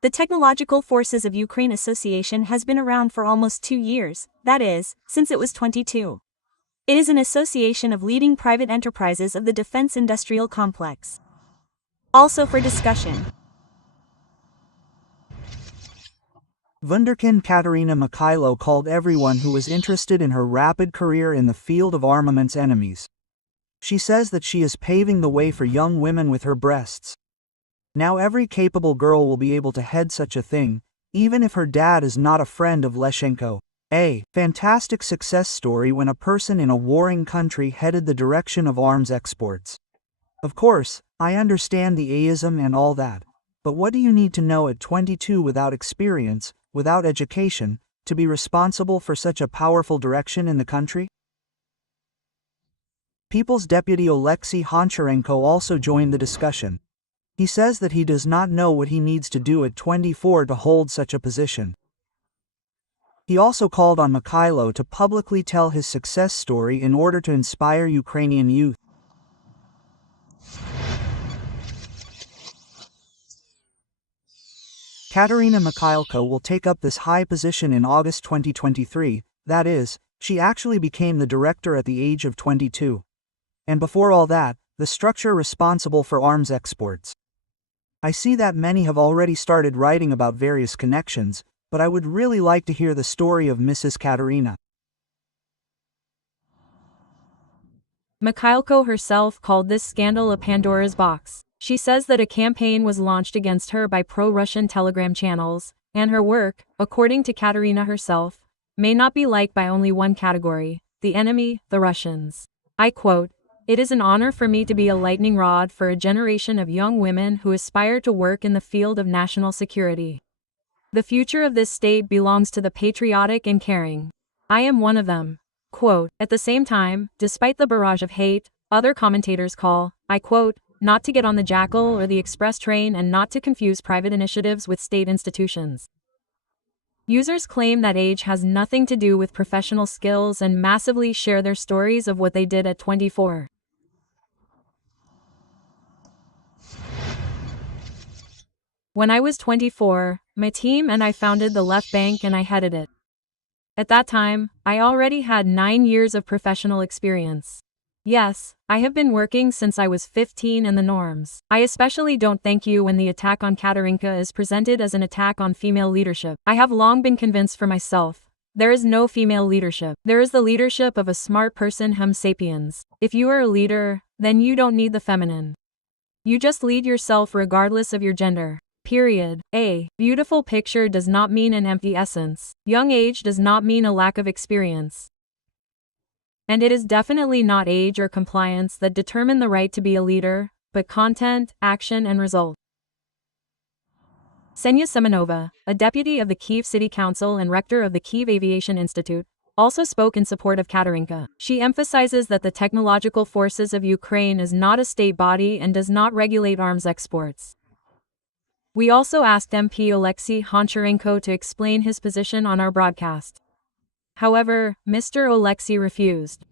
The Technological Forces of Ukraine Association has been around for almost 2 years, that is, since it was 22. It is an association of leading private enterprises of the defense industrial complex. Also for discussion. Wunderkind Katerina Mikhailo called everyone who was interested in her rapid career in the field of armaments enemies. She says that she is paving the way for young women with her breasts. Now every capable girl will be able to head such a thing, even if her dad is not a friend of Leshenko. A fantastic success story when a person in a warring country headed the direction of arms exports. Of course, I understand the aism and all that, but what do you need to know at 22 without experience, without education, to be responsible for such a powerful direction in the country? People's Deputy Oleksiy Honcharenko also joined the discussion. He says that he does not know what he needs to do at 24 to hold such a position. He also called on Mikhailo to publicly tell his success story in order to inspire Ukrainian youth. Katerina Mikhailko will take up this high position in August 2023, that is, she actually became the director at the age of 22. And before all that, the structure responsible for arms exports. I see that many have already started writing about various connections, but I would really like to hear the story of Mrs. Katerina. Mikhailko herself called this scandal a Pandora's box. She says that a campaign was launched against her by pro-Russian Telegram channels, and her work, according to Katerina herself, may not be liked by only one category, the enemy, the Russians. I quote, "It is an honor for me to be a lightning rod for a generation of young women who aspire to work in the field of national security. The future of this state belongs to the patriotic and caring. I am one of them." Quote, at the same time, despite the barrage of hate, other commentators call, I quote, not to get on the Jackal or the express train and not to confuse private initiatives with state institutions. Users claim that age has nothing to do with professional skills and massively share their stories of what they did at 24. When I was 24, my team and I founded the Left Bank and I headed it. At that time, I already had 9 years of professional experience. Yes, I have been working since I was 15 in the norms. I especially don't thank you when the attack on Katerinka is presented as an attack on female leadership. I have long been convinced for myself. There is no female leadership. There is the leadership of a smart person, Homo sapiens. If you are a leader, then you don't need the feminine. You just lead yourself regardless of your gender. Period. A beautiful picture does not mean an empty essence. Young age does not mean a lack of experience. And it is definitely not age or compliance that determine the right to be a leader, but content, action, and result. Ksenia Semenova, a deputy of the Kyiv City Council and rector of the Kyiv Aviation Institute, also spoke in support of Katerinka. She emphasizes that the Technological Forces of Ukraine is not a state body and does not regulate arms exports. We also asked MP Oleksiy Honcharenko to explain his position on our broadcast. However, Mr. Oleksiy refused.